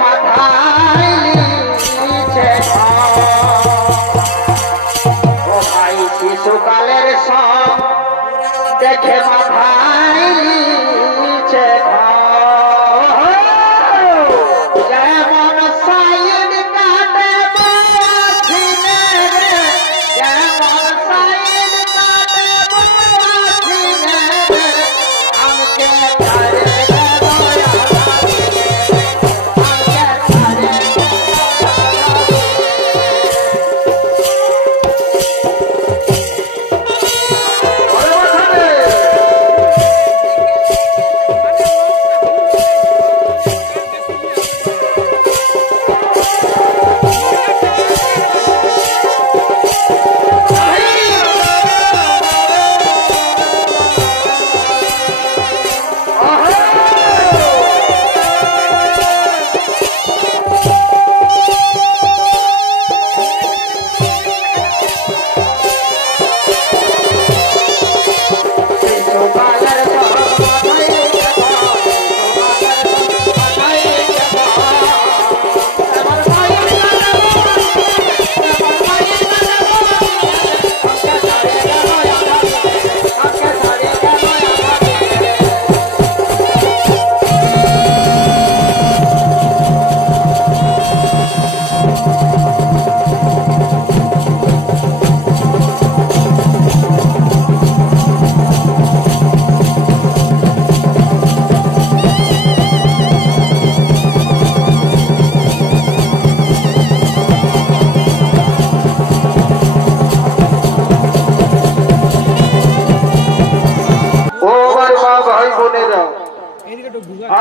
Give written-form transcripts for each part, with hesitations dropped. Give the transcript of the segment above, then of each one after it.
মাথায় নিচে ও ভাই শিশুকালের সব দেখে মাথায় নিচে যেমন সাইড কাটে বাছিনে রে যেমন সাইড কাটে বাছিনে রে আমাকে ছাড়ে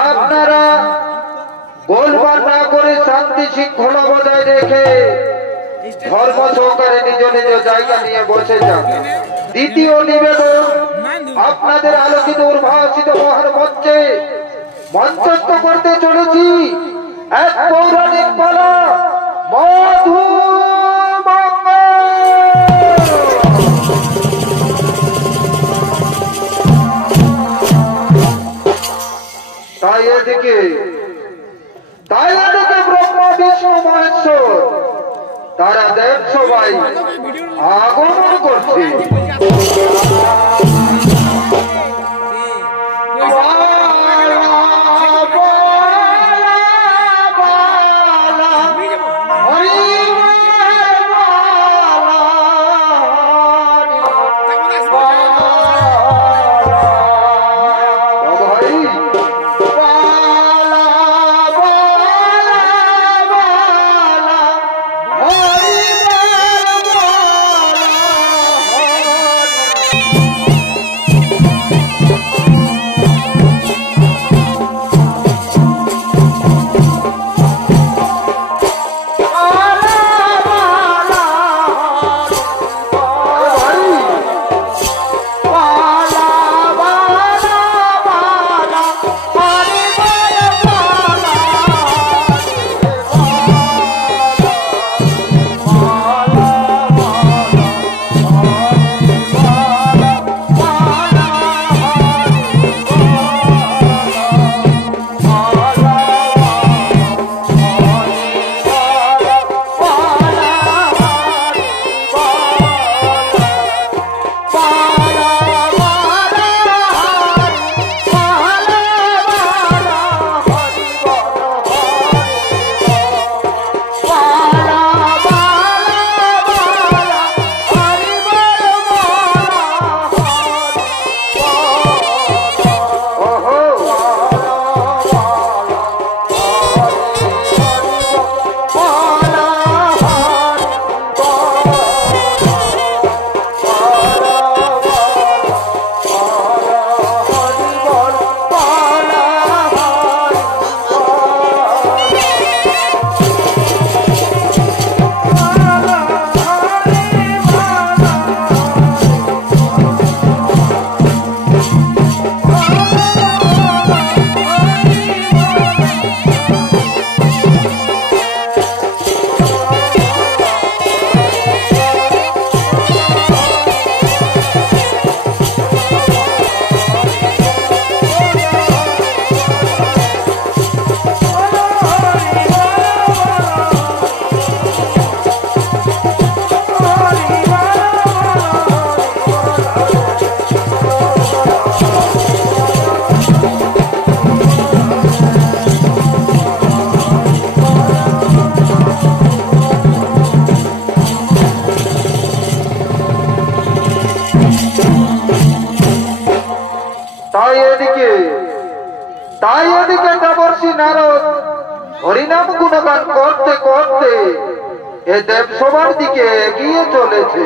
আপনারা গোলমাল না করে শান্তি শৃঙ্খলা বজায় রেখে ধর্ম সহকারে নিজ নিজ জায়গা নিয়ে বসে যান। দ্বিতীয় নিবেদন, আপনাদের আলোকিত উদ্ভাসিত মহান মঞ্চে মঞ্চস্থ করতে চলেছি এক পৌরাণিক পালা মধু। তাই এদিকে ব্রহ্মা বিষ্ণু মহেশ্বর তারা দেব সবাই আগমন করছে। গুণগান করতে করতে এ দেবসভার দিকে এগিয়ে চলেছে।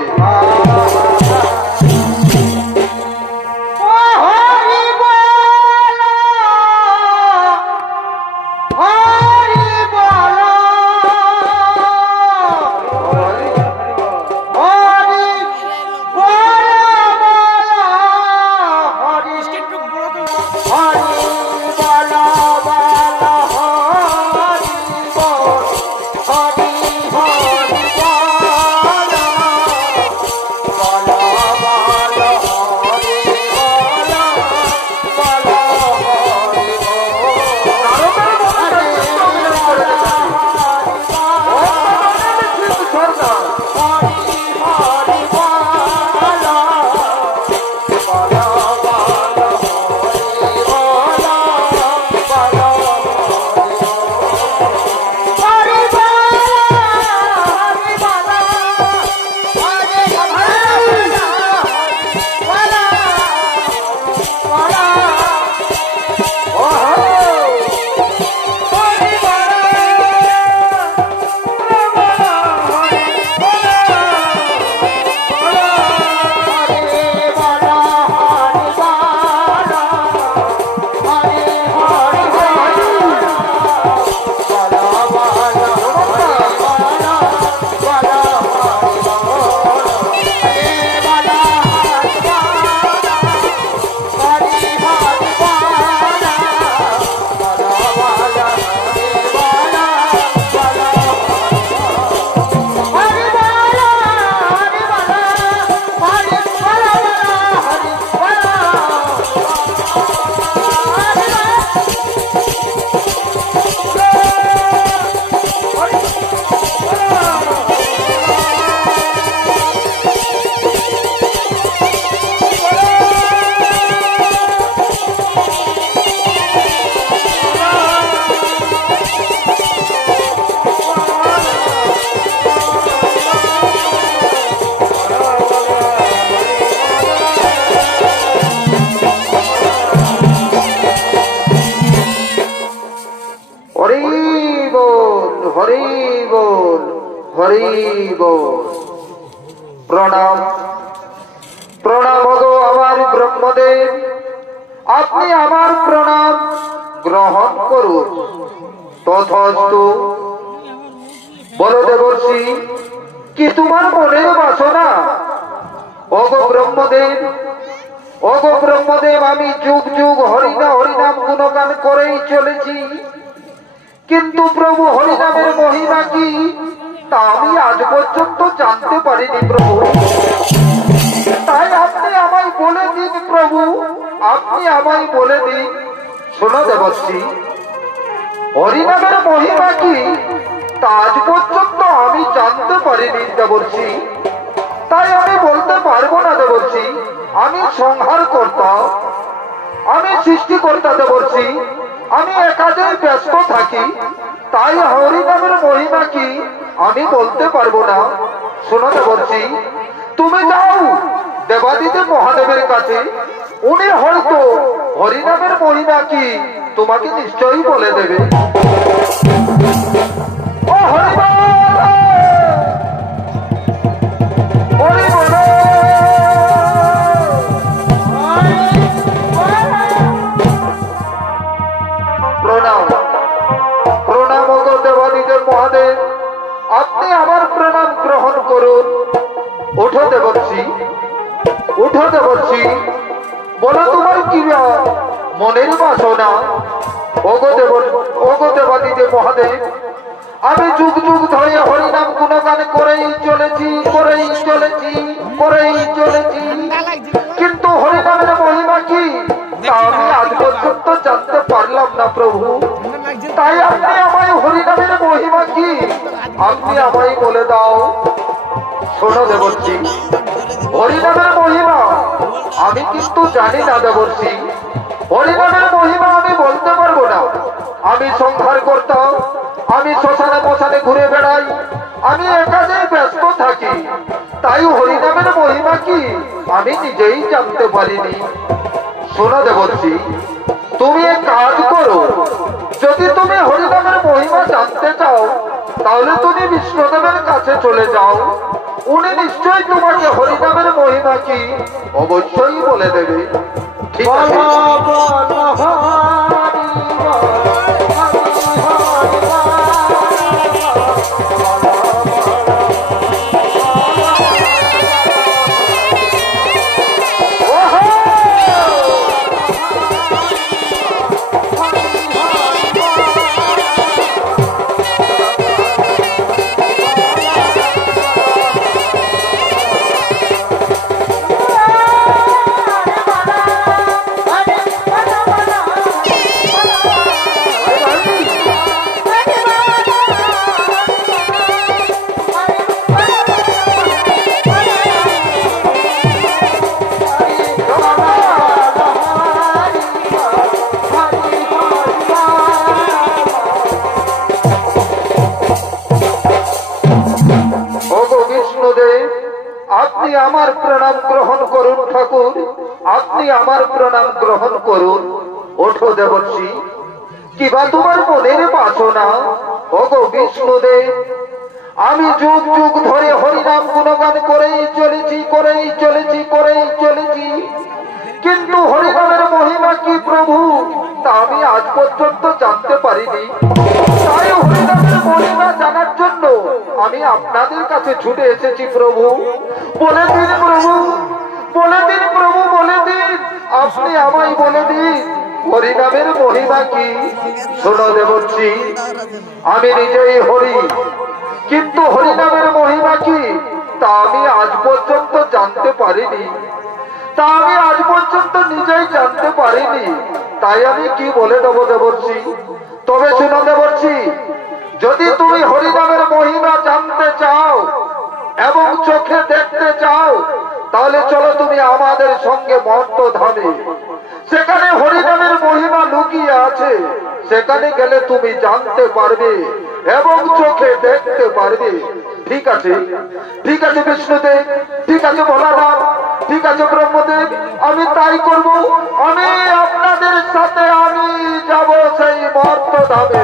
প্রণাম প্রণাম গো আমার ব্রহ্মদেব, আপনি আমার প্রণাম গ্রহণ করুন। তথাস্তু। বলো দেবর্ষি, কি তোমার মনের বাসনা? ওগো ব্রহ্মদেব, ওগো ব্রহ্মদেব, আমি যুগ যুগ হরিনাম গুণগান করেই চলেছি, কিন্তু প্রভু হরিনামের মহিমা কি তা আমি আজ পর্যন্ত জানতে পারিনি প্রভু। তাই আপনি আমায় বলে দিন প্রভু, আপনি আমায় বলে দিন। শোনো দেবশ্রী, হরিনামের মহিমা কি তা আজ পর্যন্ত আমি জানতে পারিনি দেবশ্রী। তাই আমি বলতে পারবো না দেবশ্রী। আমি সংহার কর্তা, আমি সৃষ্টিকর্তা দেবশ্রী, আমি একাজেই ব্যস্ত থাকি, তাই হরিনামের মহিমা কি আমি বলতে পারবো না। শোনাতে বলছি, তুমি যাও দেবাদিদেব মহাদেবের কাছে, উনি হয়তো হরিনামের মহিমা কি তোমাকে নিশ্চয়ই বলে দেবে। ও হরিবল, হরিবল। প্রণাম প্রণাম গো দেবাদিদেব মহাদেব, আপনি আমার প্রণাম গ্রহণ করুন। উঠো দেবর্ষি, উঠো দেবর্ষি, বলো তোমার কি মনের বাসনা? ওগো দেবাদিদেব মহাদেব, আমি যুগ যুগ ধরে হরিনাম গুণগান করেই চলেছি, কিন্তু হরিনামের মহিমা কি তা আমি আজ পর্যন্ত জানতে পারলাম না প্রভু। তাই আপনি আমায় হরিনামের মহিমা কি আপনি আমায় বলে দাও। শোনো দেবর্ষি, হরিনামের মহিমা আমি কিন্তু জানি না দেবর্ষি। হরিনামের মহিমা আমি বলতে পারবো না। আমি সংহার করতাম, আমি শ্মশানে মশানে ঘুরে বেড়াই, আমি একাজেই ব্যস্ত থাকি, তাই হরিনামের মহিমা কি আমি নিজেই জানতে পারিনি। শোনো দেবর্ষি, তুমি এক কাজ করো, যদি তুমি হরিনামের মহিমা জানতে চাও তাহলে তুমি বিষ্ণুদেবের কাছে চলে যাও, উনি নিশ্চয়ই তোমাকে হরিনামের মহিমা কি অবশ্যই বলে দেবে। ঠিক আছে? আপনি আমার প্রণাম গ্রহণ করুন ঠাকুর, আপনি আমার প্রণাম গ্রহণ করুন। ওঠো দেবর্ষি, কিবা তোমার মনের বাসনা? ওগো বিষ্ণুদেব, আমি যুগ যুগ ধরে হরিনাম গুণগান করেই চলেছি, কিন্তু হরিনামের মহিমা কি প্রভু তা আমি আজ পর্যন্ত জানতে পারিনি। তাই হরিনামের মহিমা জানার জন্য আমি আপনাদের কাছে ছুটে এসেছি প্রভু। বলে দিন প্রভু, বলে দিন প্রভু, বলে দিন, আপনি আমায় বলে দিন হরিনামের মহিমা কি। শোনো দেবর্ষি, আমি নিজেই হরি, কিন্তু হরিনামের মহিমা কি তা আমি আজ পর্যন্ত জানতে পারিনি, তা আমি আজ পর্যন্ত নিজেই জানতে পারিনি। তাই আমি কি বলে দেবো দেবর্ষি? তবে শোনো দেবর্ষি, যদি তুমি হরিনামের মহিমা জানতে চাও এবং চোখে দেখতে চাও তাহলে চলো তুমি আমাদের সঙ্গে মর্ত ধামে, সেখানে হরিনামের মহিমা লুকিয়ে আছে, সেখানে গেলে তুমি জানতে পারবে এবং চোখে দেখতে পারবে। ঠিক আছে, ঠিক আছে বিষ্ণুদেব, ঠিক আছে ভোলানাথ, ঠিক আছে ব্রহ্মদেব, আমি তাই করব। আমি আপনাদের সাথে আমি যাব সেই মর্ত ধামে।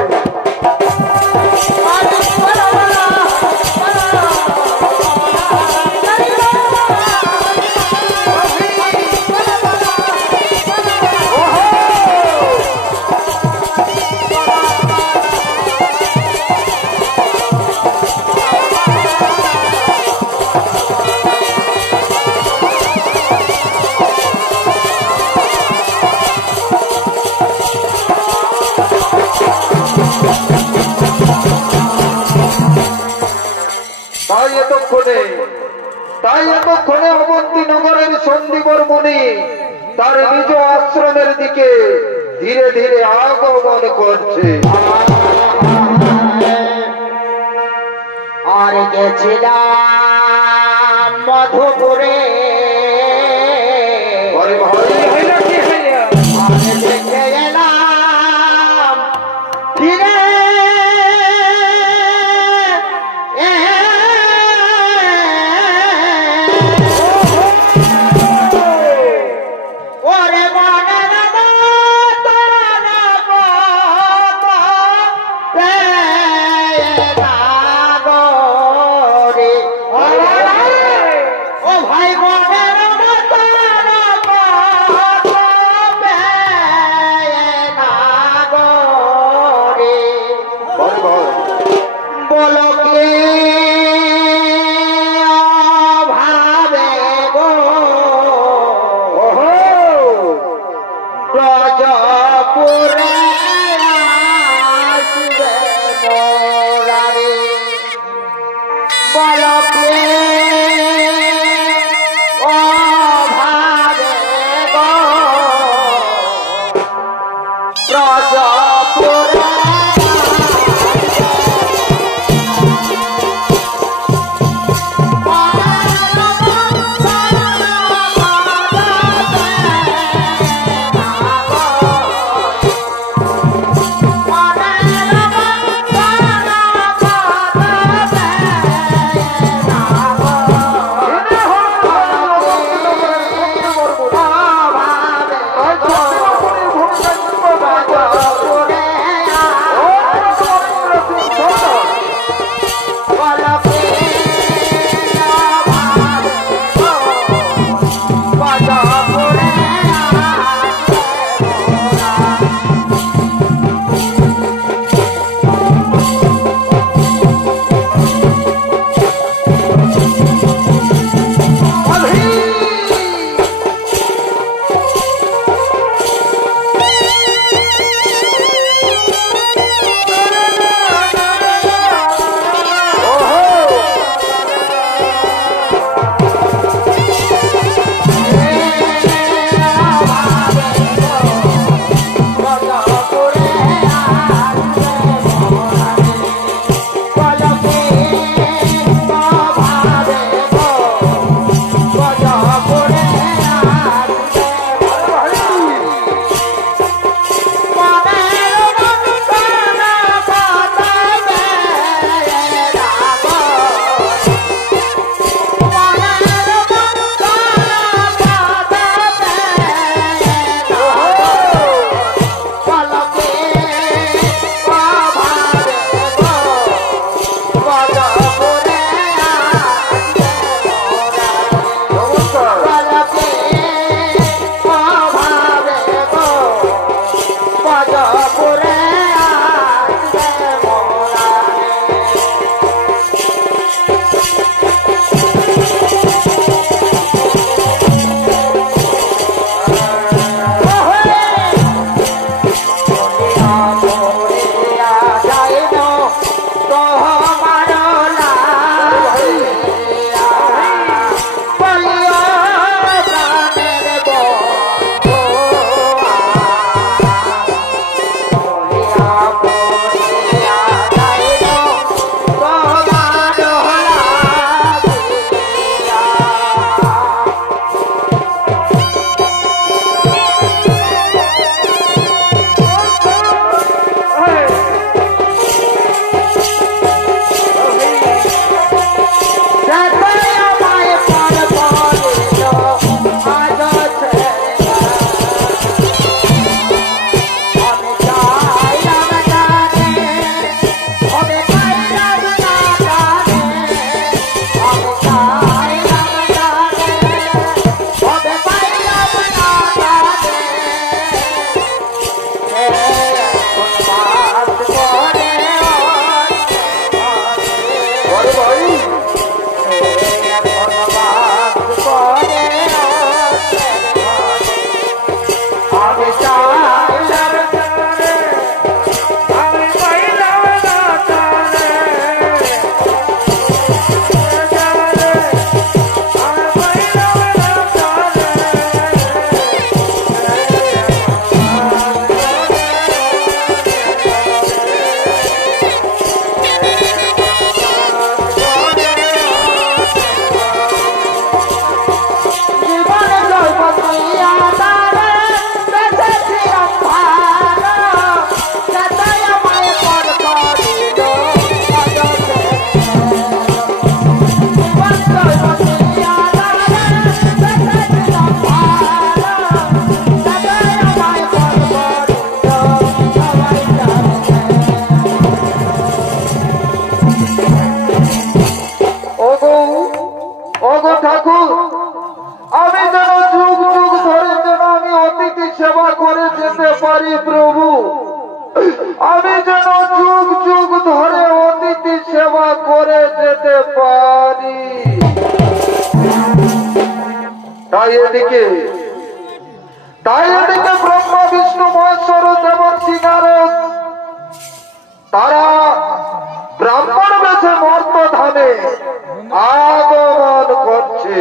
তাই এতক্ষণে অবন্তী নগরের সন্দীপর মুনি তার নিজ আশ্রমের দিকে ধীরে ধীরে আগমন করছে। আর গেছিলাম মধুপুরে, দেখে এলাম ফিরে পারি। তাই এদিকে ব্রহ্মা বিষ্ণু মহেশ্বর দেবর্ষি নারদ তারা ব্রাহ্মণ বেশে মর্ত ধামে আগমন করছে।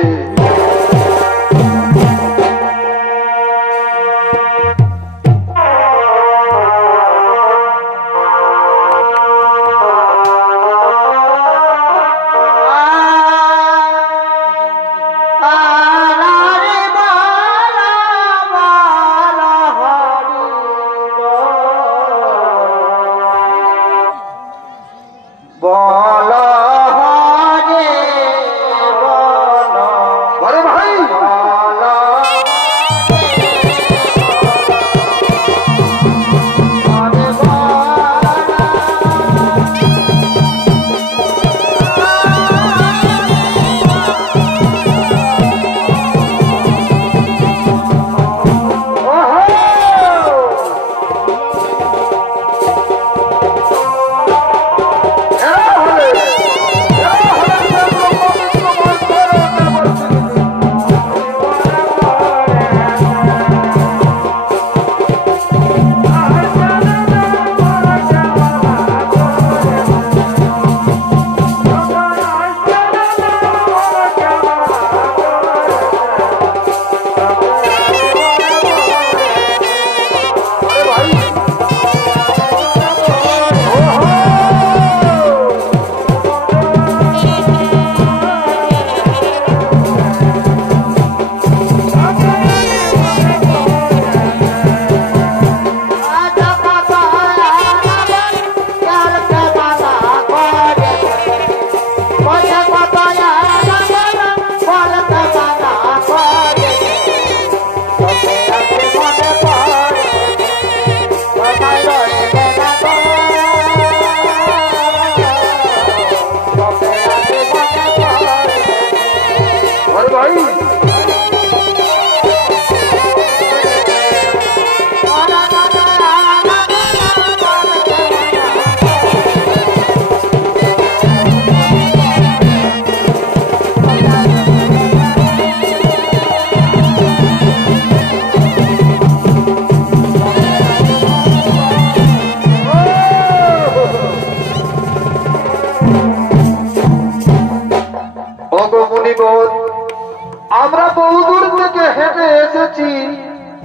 আমরা বহুদূর থেকে হেঁটে এসেছি,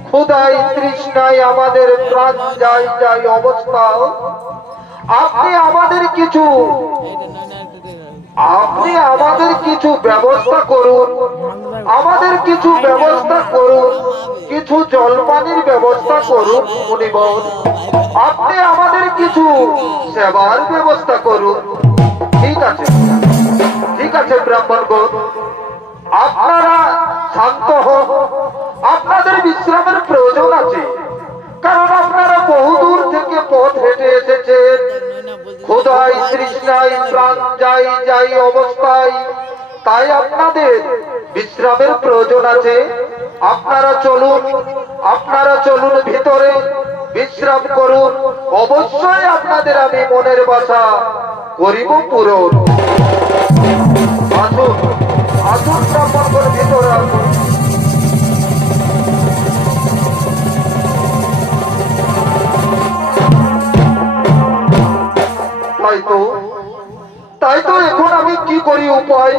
ক্ষুধায় তৃষ্ণায় আমাদের প্রাণ যায় যায় অবস্থা। আপনি আমাদের কিছু ব্যবস্থা করুন, কিছু জলপানির ব্যবস্থা করুন মুনিবর। আপনি আমাদের কিছু সেবার ব্যবস্থা করুন। ঠিক আছে ব্রাহ্মণগণ, আপনারা শান্ত হন। আপনাদের বিশ্রামের প্রয়োজন আছে, কারণ আপনারা বহুদূর থেকে পথ হেঁটে এসেছেন। ক্ষুধায় তৃষ্ণায় প্রাণ যাই যাই অবস্থায়, তাই আপনাদের বিশ্রামের প্রয়োজন আছে। আপনারা চলুন ভিতরে, বিশ্রাম করুন। অবশ্যই আপনাদের আমি মনের বাসা করিব পূরণ। আসুন আসুন ব্রাহ্মণগণ, ভিতরে আসুন। তাই তো এখন আমি কি করি উপায়?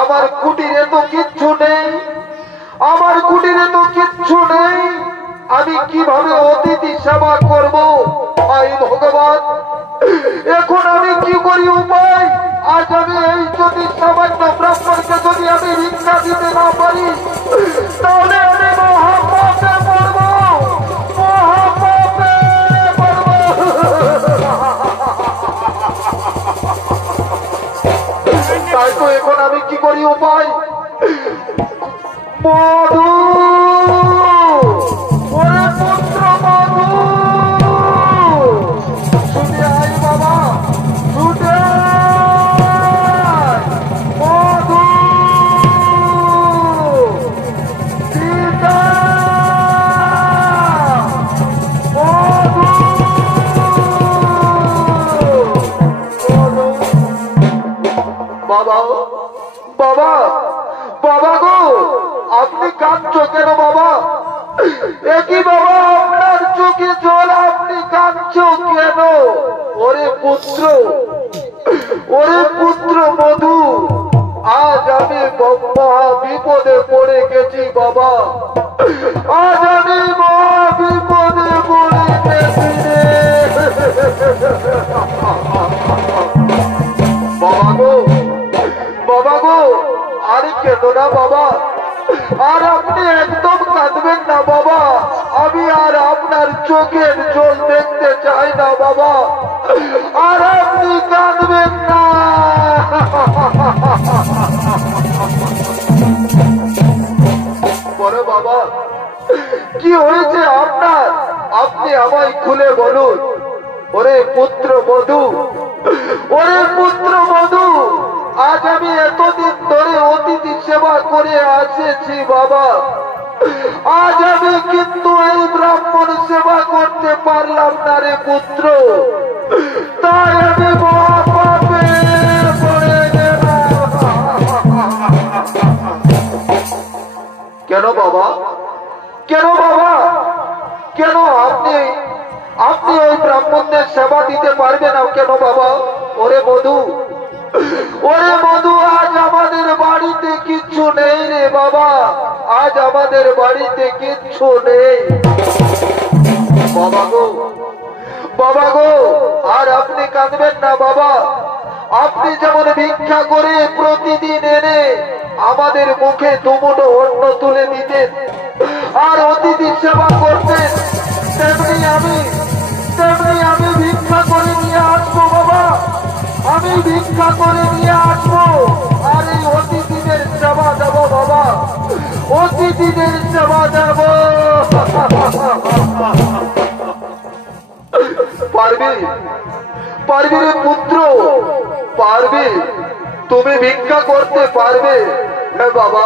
আমার কুটিরে তো কিচ্ছু নেই, আমি কিভাবে অতিথি সেবা করব? ভাই ভগবান, এখন আমি কি করি উপায়? আজ আমি এই যদি সামান্য ব্রাহ্মণকে যদি আমি ভিক্ষা দিতে না পারি, তাহলে আমি মহাপাপে পড়ব। তাই তো এখন আমি কি করি উপায়? মধু, ওরে পুত্র মধু, ছুটে আয় বাবা, ছুটে আয়। মধু, সীতা, মধু, বাবা বাবা বাবা গো, আপনি কাঁদছো কেন বাবা? একই বাবা, আপনার চোখে জল, আপনি কাঁদছো কেন? ওরে পুত্র, ওরে পুত্র মধু, আজ আমি মহা বিপদে পড়ে গেছি বাবা, আজ আমি মহা বিপদে পড়ে গেছি রে বাবা গো, বাবা গো, আর কেন না বাবা, আর আপনি একদম কাঁদবেন না বাবা, আমি আর আপনার চোখের জল দেখতে চাই না বাবা, আর আপনি কাঁদবেন না। বড় বাবা, কি হয়েছে আপনার? আপনি আমায় খুলে বলুন। ওরে পুত্র মধু, ওরে পুত্র মধু, আজ আমি এতদিন ধরে অতিথি সেবা করে আসছি বাবা, আজ আমি কিন্তু এই ব্রাহ্মণ সেবা করতে পারলাম না রে পুত্র, তাই আমি মহাপাপে পড়ে গেলাম। কেন বাবা, কেন বাবা, কেন আপনি আপনি ওই ব্রাহ্মণদের সেবা দিতে পারবেন না কেন বাবা? ওরে মধু, ওরে মধু, আজ আমাদের বাড়িতে কিচ্ছু নেই রে বাবা, আজ আমাদের বাড়িতে কিচ্ছু নেই বাবা গো, বাবা গো, আর আপনি কাঁদবেন না বাবা, আপনি যেমন ভিক্ষা করে প্রতিদিন এনে আমাদের মুখে দুমুঠো অন্ন তুলে দিতেন আর অতিথি সেবা করতেন, তেমনি আমি ভিক্ষা করে নিয়ে আসবো বাবা, আমি ভিক্ষা করে নিয়ে আসবো, আর এই অতিথিদের সেবা দেব বাবা, অতিথিদের সেবা দেব। পারবি, পারবি রে পুত্র, পারবি, তুমি ভিক্ষা করতে পারবে? হে বাবা,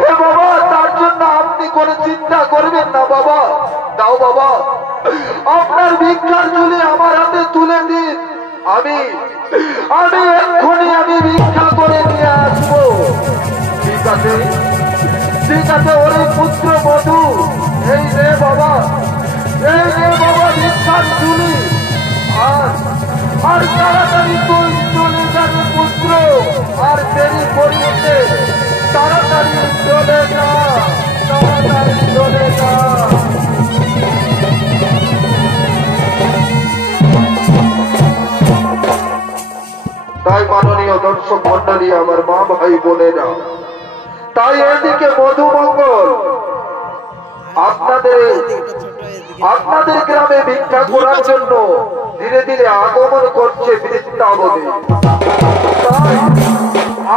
হে বাবা, তার জন্য আপনি কোনো চিন্তা করবেন না বাবা, দাও বাবা, আপনার ভিক্ষার ঝুলি আমার হাতে তুলে দিন, আমি এক্ষুনি আমি ভিক্ষা করে নিয়ে আসবো। ঠিক আছে, ঠিক আছে, ওরে পুত্র মধু, এই রে বাবা, এই রে বাবা ভিক্ষার ঝুলি, আর তাড়াতাড়ি তুই চলে যাবে পুত্র, আর দেরি করিতে, তাড়াতাড়ি চলে যা, তাড়াতাড়ি চলে যা। তাই মাননীয় দর্শক মন্ডলী, আমার মা ভাই বোনেরা, তাই এদিকে মধুমঙ্গল আপনাদের গ্রামে ভিক্ষা করার জন্য ধীরে ধীরে আগমন করছে বৃন্দাবনে। তাই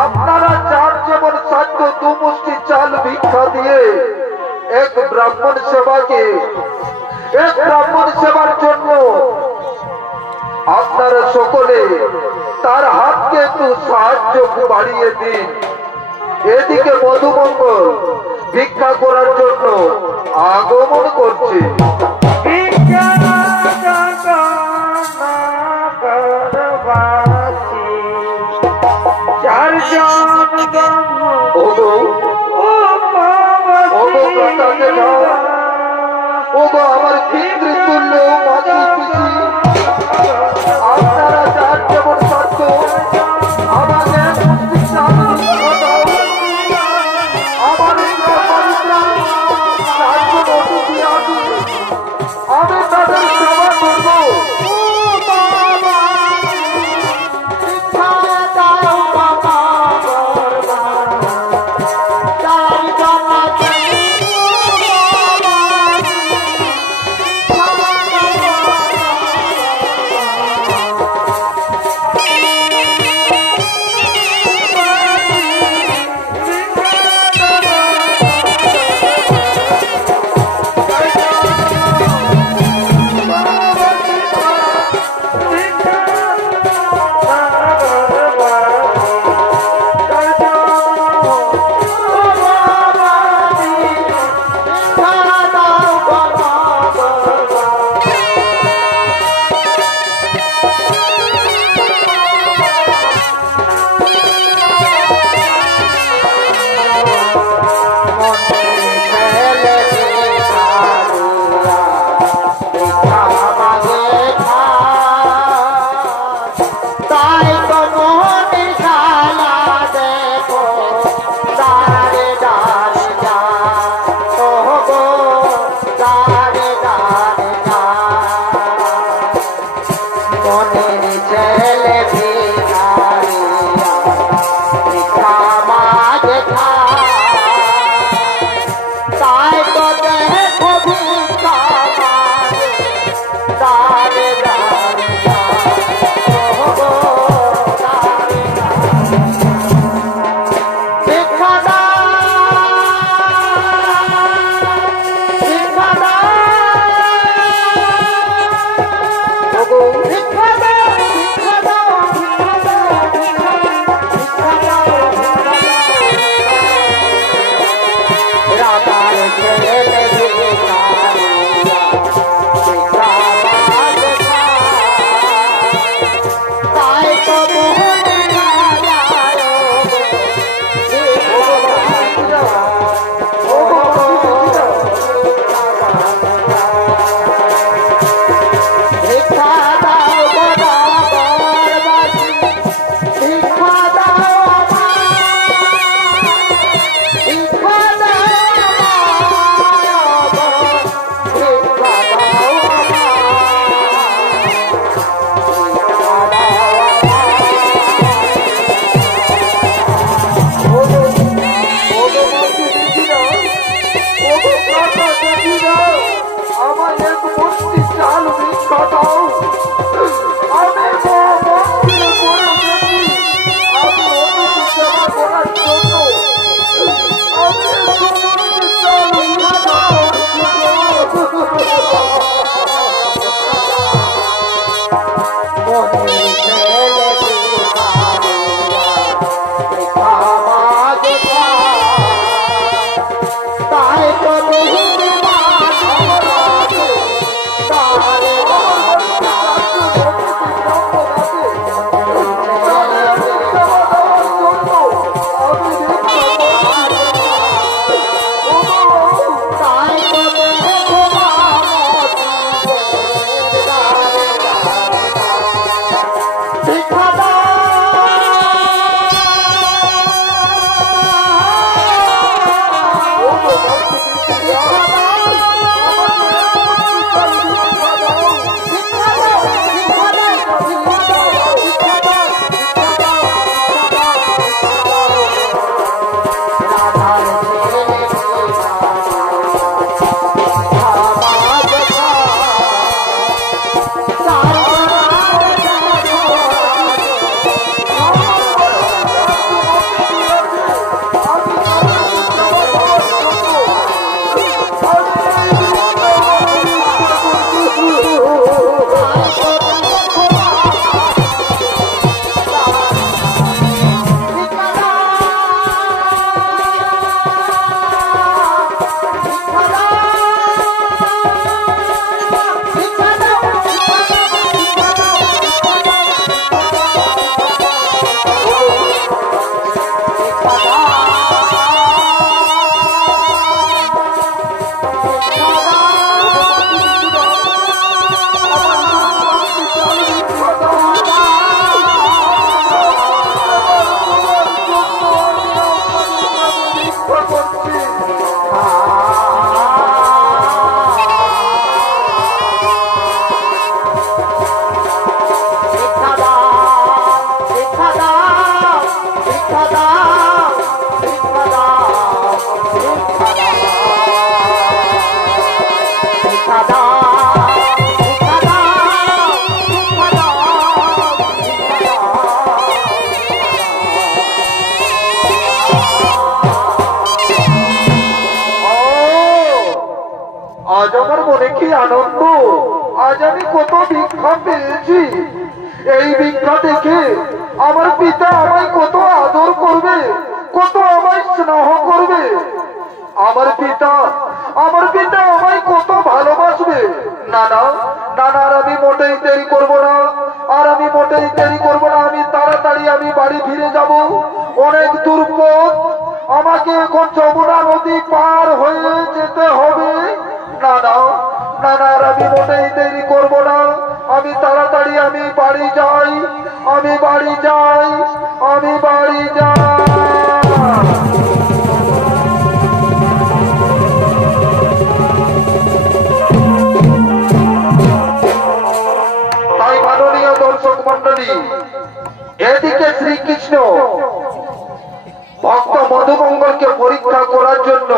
আপনারা চার যেমন সাধ্য দু মুষ্টি চাল ভিক্ষা দিয়ে এক ব্রাহ্মণ সেবার জন্য আপনারা সকলে তার হাতকে একটু সাহায্য বাড়িয়ে দিন। এদিকে মধুমঙ্গল ভিক্ষা করার জন্য আগমন করছে। আমার পিতৃতুল্য মাঝি পিসি, আপনারা যার যেমন সাধ্য আমাদের আমি তাদের সেবা করবো। মনের ছেলে ভিখারিয়া ভিক্ষা মাগে তাই তো দেখো ভিক্ষা মাগে দাঁড়ে দাঁড়ে ভিক্ষা আজ আমার মনে কি আনন্দ, আজ আমি কত ভিক্ষা পেয়েছি। এই ভিক্ষা দেখে আমার পিতা আমায় কত আদর করবে, কত আমায় স্নেহ করবে। আমার পিতা আমায় কত ভালোবাসবে। না না না না, আর আমি মোটেই দেরি করব না, আর আমি মোটেই দেরি করব না। আমি তাড়াতাড়ি আমি বাড়ি ফিরে যাব। অনেক দূর পথ, আমাকে এখন যমুনা নদী পার হয়ে যেতে হবে। না না না না, আর আমি মোটেই দেরি করব না। আমি তাড়াতাড়ি আমি বাড়ি যাই, আমি বাড়ি যাই, আমি বাড়ি যাই। তাই মাননীয় দর্শক মন্ডলী, এদিকে শ্রীকৃষ্ণ ভক্ত মধুমঙ্গলকে পরীক্ষা করার জন্য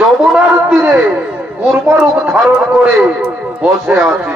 যমুনার তীরে কূর্মরূপ ধারণ করে বসে আছে।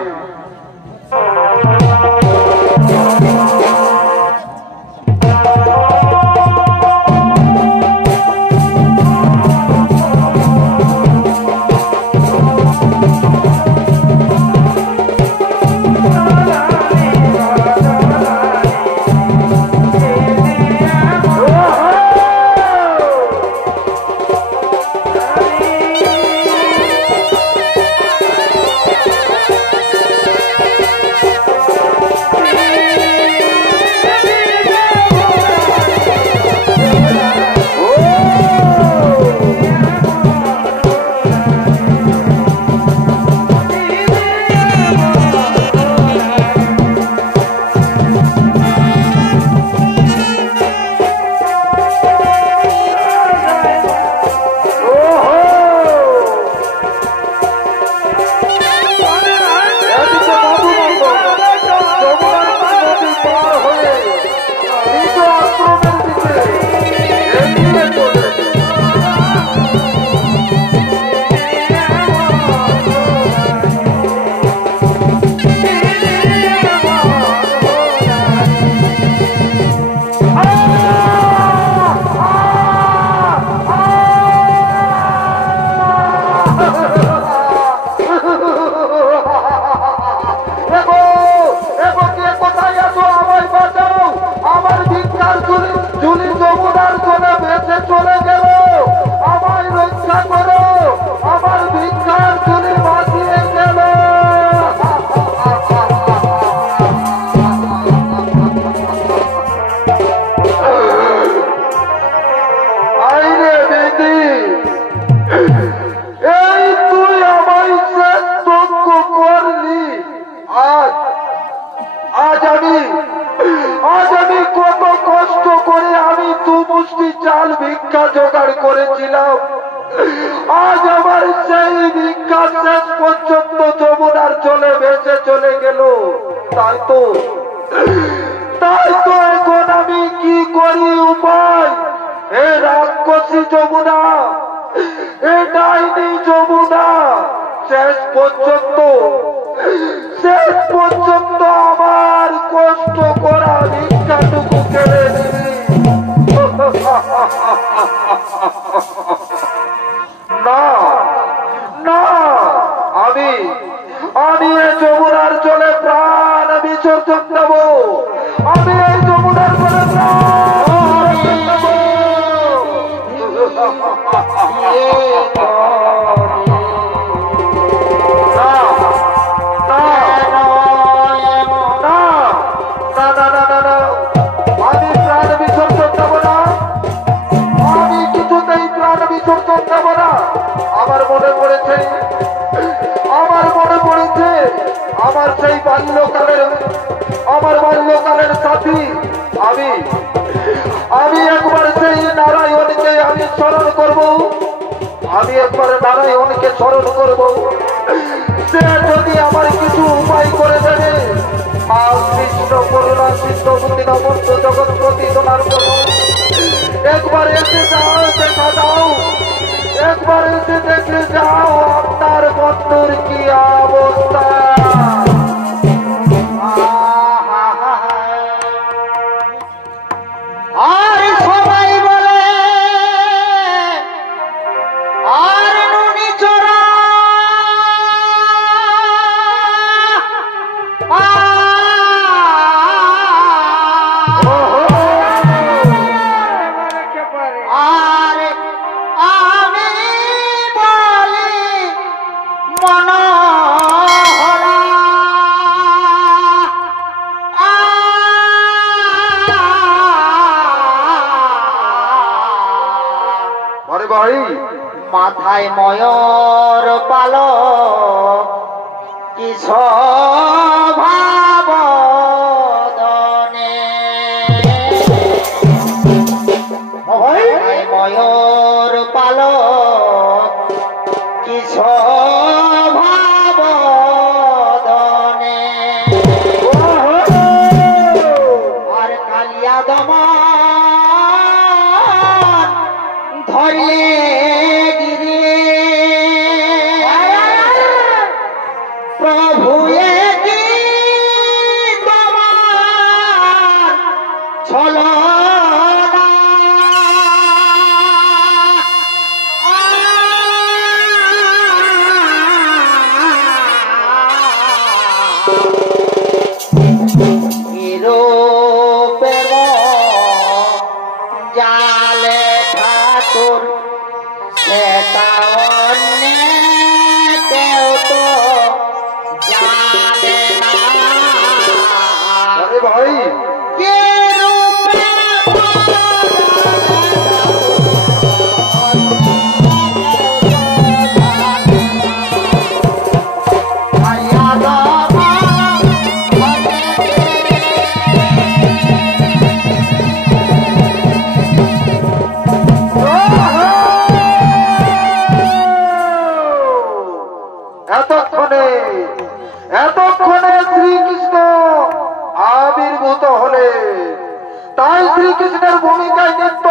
মাথায় ময়ূর পালক কি স্বভাবদনে ময়ূর পালক কি স্বভাবদনে দমন ধরিয়ে গিরে প্রভু কি তোমার ছলনা প্রেম জালে ঠাকুর সেটা অন্য কেউ তো জানে না আরে ভাই কে রূপে এতক্ষণে শ্রীকৃষ্ণ আবির্ভূত হলে তাই শ্রীকৃষ্ণের ভূমিকায় নিত্য